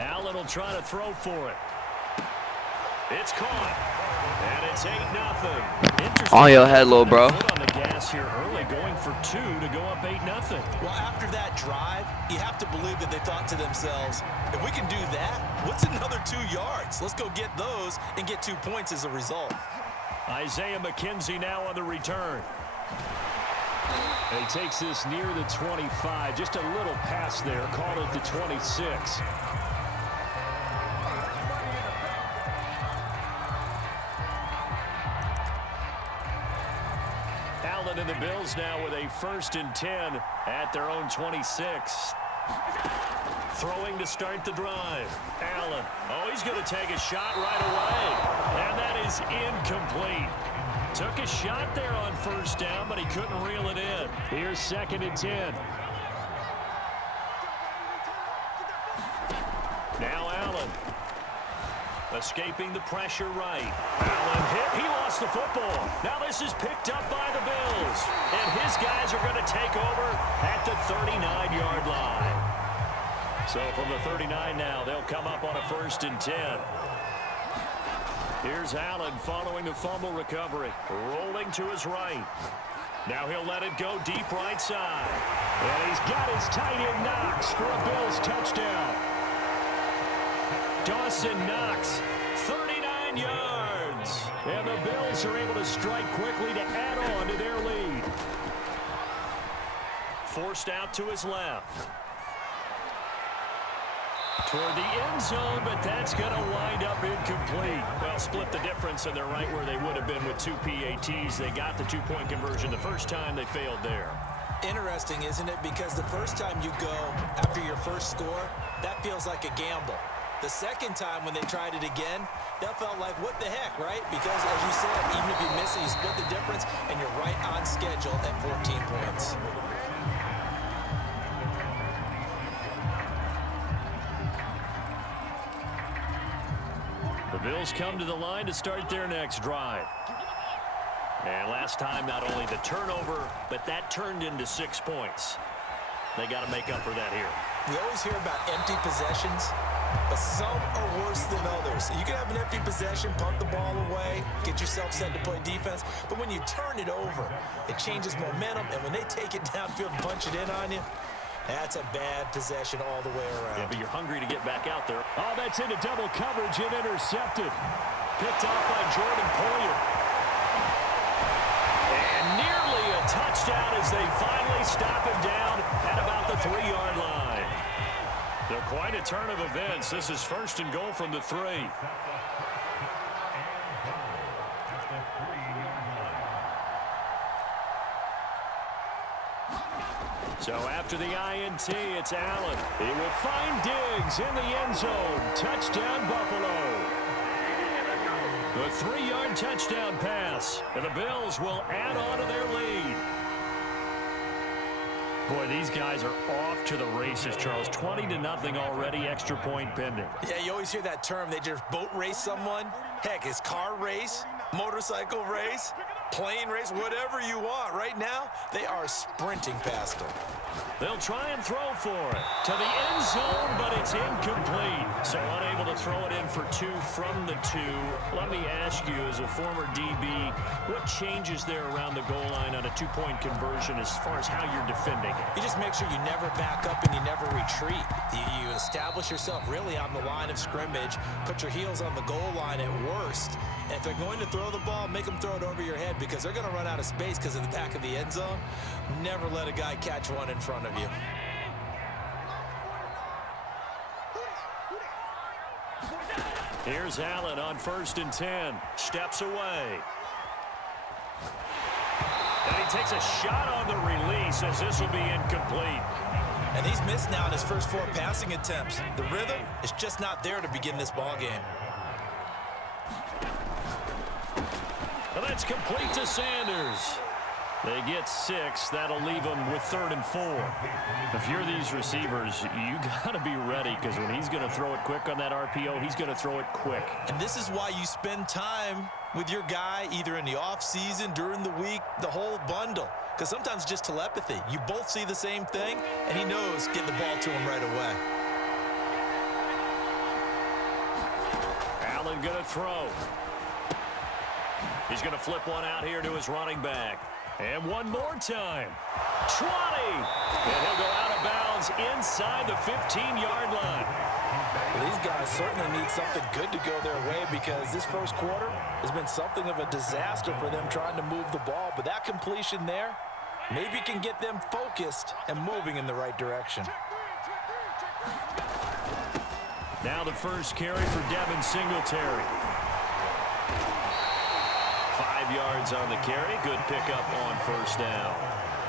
Allen will try to throw for it. It's caught. And it's 8-0. On your head, little bro. Foot on the gas here early, going for 2 to go up 8-0. Well, after that drive, you have to believe that they thought to themselves, if we can do that, what's another 2 yards? Let's go get those and get 2 points as a result. Isaiah McKenzie now on the return. And he takes this near the 25. Just a little pass there. Called it the 26. Allen and the Bills now with a 1st and 10 at their own 26. Throwing to start the drive. Allen. Oh, he's going to take a shot right away. And that is incomplete. Took a shot there on 1st down, but he couldn't reel it in. Here's 2nd and 10. Now Allen. Escaping the pressure right. Allen hit. He lost the football. Now this is picked up by the Bills. And his guys are going to take over at the 39-yard line. So from the 39 now, they'll come up on a 1st and 10. Here's Allen following the fumble recovery. Rolling to his right. Now he'll let it go deep right side. And he's got his tight end Knox for a Bills touchdown. Dawson Knox, 39 yards. And the Bills are able to strike quickly to add on to their lead. Forced out to his left. Toward the end zone, but that's going to wind up incomplete. Well, split the difference, and they're right where they would have been with 2 PATs. They got the 2-point conversion the first time. They failed there. Interesting, isn't it? Because the first time you go after your first score, that feels like a gamble. The second time when they tried it again, that felt like, what the heck, right? Because, as you said, even if you miss it, you split the difference, and you're right on schedule at 14 points. The Bills come to the line to start their next drive. And last time, not only the turnover, but that turned into 6 points. They got to make up for that here. We always hear about empty possessions, but some are worse than others. You can have an empty possession, punt the ball away, get yourself set to play defense, but when you turn it over, it changes momentum, and when they take it downfield and punch it in on you, that's a bad possession all the way around. Yeah, but you're hungry to get back out there. Oh, that's into double coverage and intercepted. Picked off by Jordan Poyer. And nearly a touchdown as they finally stop him down at about the 3-yard line. They're quite a turn of events. This is 1st and goal from the 3. So after the INT, it's Allen. He will find Diggs in the end zone. Touchdown, Buffalo. A 3-yard touchdown pass. And the Bills will add on to their lead. Boy, these guys are off to the races, Charles. 20-0 already, extra point pending. Yeah, you always hear that term. They just boat race someone. Heck, it's car race, motorcycle race, plane race, whatever you want. Right now, they are sprinting past them. They'll try and throw for it to the end zone, but it's incomplete. So unable to throw it in for 2 from the 2. Let me ask you, as a former DB, what changes there around the goal line on a 2-point conversion as far as how you're defending it? You just make sure you never back up and you never retreat. You establish yourself really on the line of scrimmage, put your heels on the goal line at worst. And if they're going to throw the ball, make them throw it over your head because they're going to run out of space because of the back of the end zone. Never let a guy catch one in front of you. Here's Allen on 1st and 10. Steps away. And he takes a shot on the release as this will be incomplete. And he's missed now in his first 4 passing attempts. The rhythm is just not there to begin this ball game. And that's complete to Sanders. They get 6. That'll leave them with 3rd and 4. If you're these receivers, you got to be ready because when he's going to throw it quick on that RPO, he's going to throw it quick. And this is why you spend time with your guy either in the offseason, during the week, the whole bundle. Because sometimes it's just telepathy. You both see the same thing, and he knows get the ball to him right away. Allen going to throw. He's going to flip one out here to his running back. And one more time. 20. And he'll go out of bounds inside the 15-yard line. Well, these guys certainly need something good to go their way because this first quarter has been something of a disaster for them trying to move the ball. But that completion there maybe can get them focused and moving in the right direction. Now the first carry for Devin Singletary. 5 yards on the carry. Good pickup on first down.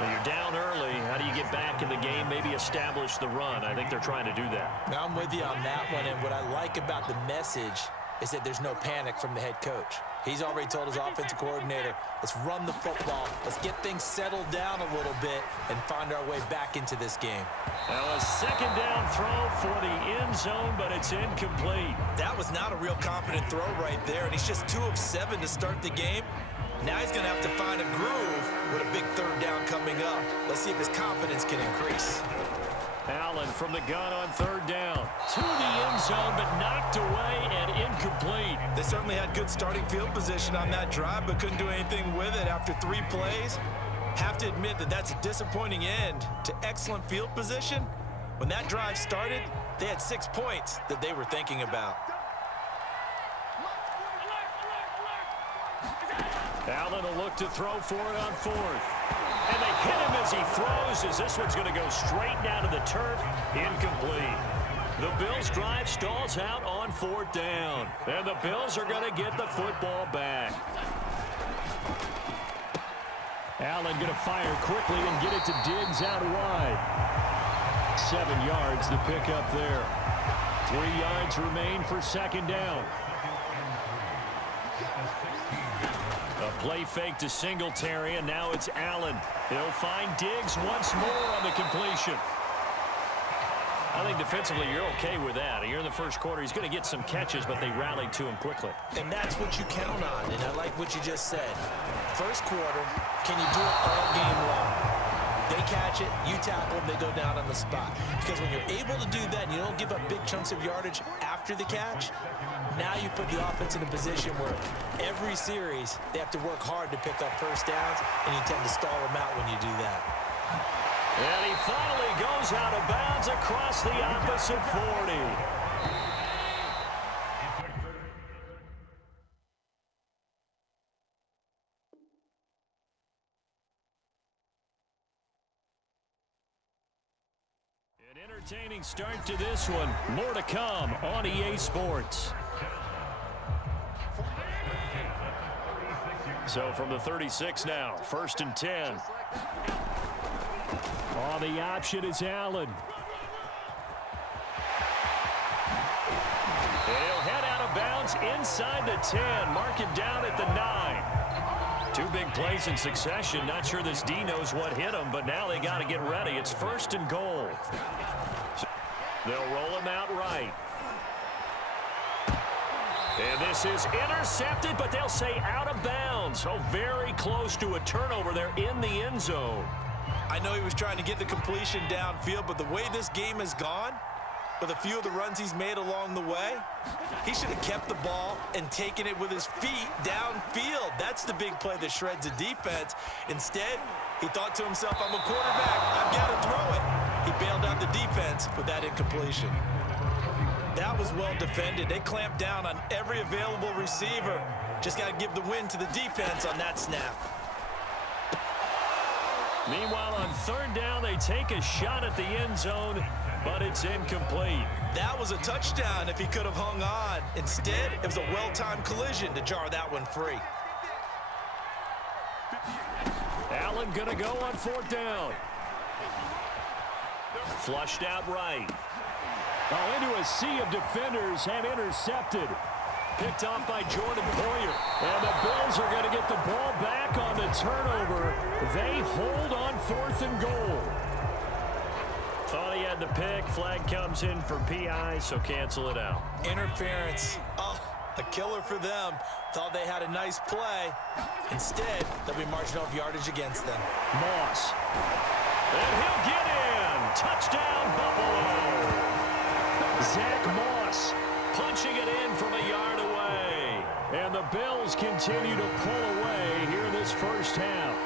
Now you're down early. How do you get back in the game? Maybe establish the run. I think they're trying to do that. Now I'm with you on that one, and what I like about the message is that there's no panic from the head coach. He's already told his offensive coordinator, let's run the football, let's get things settled down a little bit and find our way back into this game. Now a second down throw for the end zone, but it's incomplete. That was not a real confident throw right there, and he's just 2 of 7 to start the game. Now he's going to have to find a groove with a big third down coming up. Let's see if his confidence can increase. Allen from the gun on third down. To the end zone, but knocked away and incomplete. They certainly had good starting field position on that drive, but couldn't do anything with it after 3 plays. Have to admit that that's a disappointing end to excellent field position. When that drive started, they had 6 points that they were thinking about. Allen will look to throw for it on fourth. And they hit him as he throws, as this one's going to go straight down to the turf. Incomplete. The Bills' drive stalls out on fourth down. And the Bills are going to get the football back. Allen going to fire quickly and get it to Diggs out wide. 7 yards the pickup there. 3 yards remain for second down. A play fake to Singletary, and now it's Allen. He'll find Diggs once more on the completion. I think defensively you're okay with that. You're in the first quarter. He's going to get some catches, but they rallied to him quickly. And that's what you count on, and I like what you just said. First quarter, can you do it all game long? They catch it, you tackle them, they go down on the spot. Because when you're able to do that and you don't give up big chunks of yardage after the catch, now you put the offense in a position where every series they have to work hard to pick up first downs, and you tend to stall them out when you do that. And he finally goes out of bounds across the opposite 40. An entertaining start to this one. More to come on EA Sports. So from the 36 now, 1st and 10. Oh, the option is Allen. And he'll head out of bounds inside the 10. Mark it down at the 9. 2 big plays in succession. Not sure this D knows what hit him, but now they got to get ready. It's 1st and goal. They'll roll him out right. And this is intercepted, but they'll say out of bounds. Oh, very close to a turnover there in the end zone. I know he was trying to get the completion downfield, but the way this game has gone, with a few of the runs he's made along the way, he should have kept the ball and taken it with his feet downfield. That's the big play that shreds a defense. Instead, he thought to himself, I'm a quarterback, I've got to throw it. He bailed out the defense with that incompletion. That was well defended. They clamped down on every available receiver. Just got to give the win to the defense on that snap. Meanwhile, on third down, they take a shot at the end zone, but it's incomplete. That was a touchdown if he could have hung on. Instead, it was a well-timed collision to jar that one free. Allen going to go on fourth down. Flushed out right. Oh, into a sea of defenders and intercepted. Picked off by Jordan Poyer. And the Bills are going to get the ball back on the turnover. They hold on 4th and goal. Thought he had the pick. Flag comes in for PI, so cancel it out. Interference. Oh, a killer for them. Thought they had a nice play. Instead, they'll be marching off yardage against them. Moss. And he'll get in. Touchdown, Buffalo. Zach Moss punching it in from a yard away. And the Bills continue to pull away here in this first half.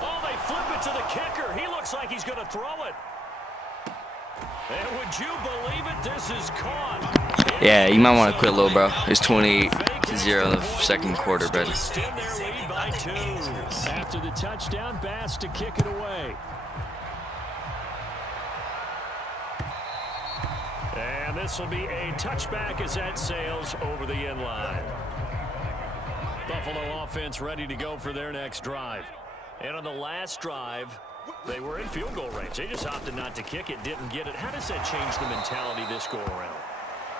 Oh, they flip it to the kicker. He looks like he's going to throw it. And would you believe it? This is caught. Yeah, you might want to quit, little bro. It's 28-0 in the second quarter, bud. Extend their lead by 2. After the touchdown, Bass to kick it away. And this will be a touchback as that sails over the end line. Buffalo offense ready to go for their next drive. And on the last drive, they were in field goal range. They just opted not to kick it, didn't get it. How does that change the mentality this go around?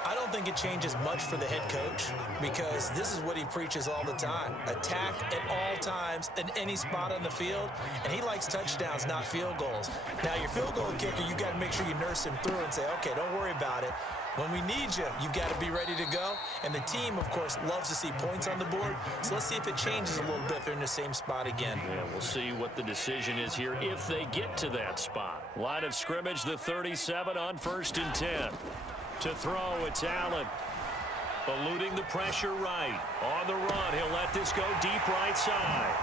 I don't think it changes much for the head coach because this is what he preaches all the time. Attack at all times in any spot on the field, and he likes touchdowns, not field goals. Now, your field goal kicker, you got to make sure you nurse him through and say, okay, don't worry about it. When we need you, you've got to be ready to go. And the team, of course, loves to see points on the board. So let's see if it changes a little bit if they're in the same spot again. Yeah, we'll see what the decision is here if they get to that spot. Line of scrimmage, the 37 on 1st and 10. To throw, it's Allen. Eluding the pressure right. On the run, he'll let this go deep right side.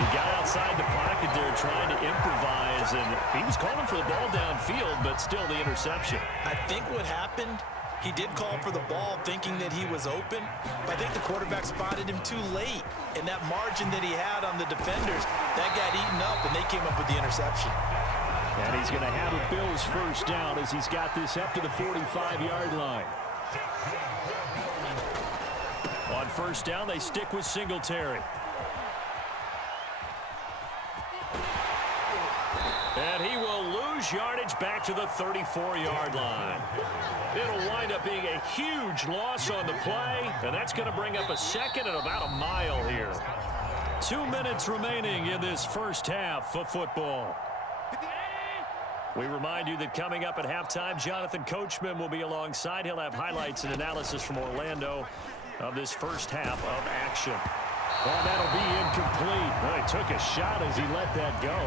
He got outside the pocket there trying to improvise, and he was calling for the ball downfield, but still the interception. I think what happened, he did call for the ball thinking that he was open, but I think the quarterback spotted him too late. And that margin that he had on the defenders, that got eaten up, and they came up with the interception. And he's going to have a Bills first down as he's got this up to the 45-yard line. On first down, they stick with Singletary. And he will lose yardage back to the 34-yard line. It'll wind up being a huge loss on the play, and that's going to bring up a second and about a mile here. 2 minutes remaining in this first half of football. We remind you that coming up at halftime, Jonathan Coachman will be alongside. He'll have highlights and analysis from Orlando of this first half of action. Well, that'll be incomplete. Well, he took a shot as he let that go.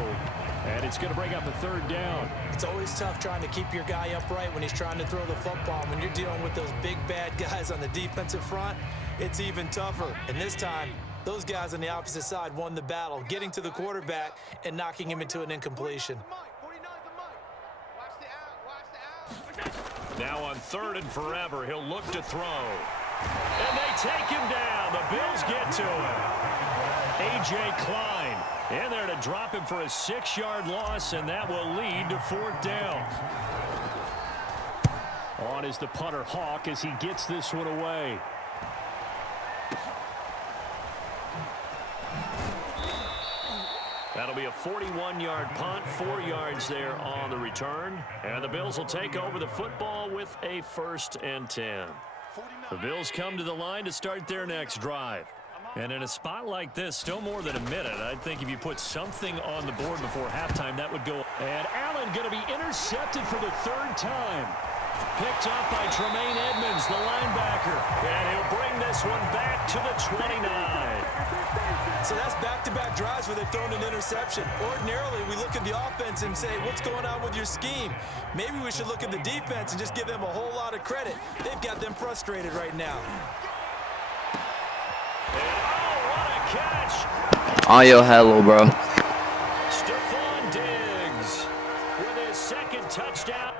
And it's going to bring up a 3rd down. It's always tough trying to keep your guy upright when he's trying to throw the football. When you're dealing with those big, bad guys on the defensive front, it's even tougher. And this time, those guys on the opposite side won the battle, getting to the quarterback and knocking him into an incompletion. Now on 3rd and forever, he'll look to throw. And they take him down. The Bills get to him. A.J. Klein in there to drop him for a 6-yard loss, and that will lead to 4th down. On is the punter, Hawk, as he gets this one away. That'll be a 41-yard punt, 4 yards there on the return. And the Bills will take over the football with a 1st and 10. The Bills come to the line to start their next drive. And in a spot like this, still more than a minute, I think if you put something on the board before halftime, that would go. And Allen going to be intercepted for the 3rd time. Picked up by Tremaine Edmonds, the linebacker. And he'll bring this one back to the 29. So that's back-to-back drives where they've thrown an interception. Ordinarily, we look at the offense and say, what's going on with your scheme? Maybe we should look at the defense and just give them a whole lot of credit. They've got them frustrated right now. And oh, what a catch! On your hello, bro. Stephon Diggs with his 2nd touchdown.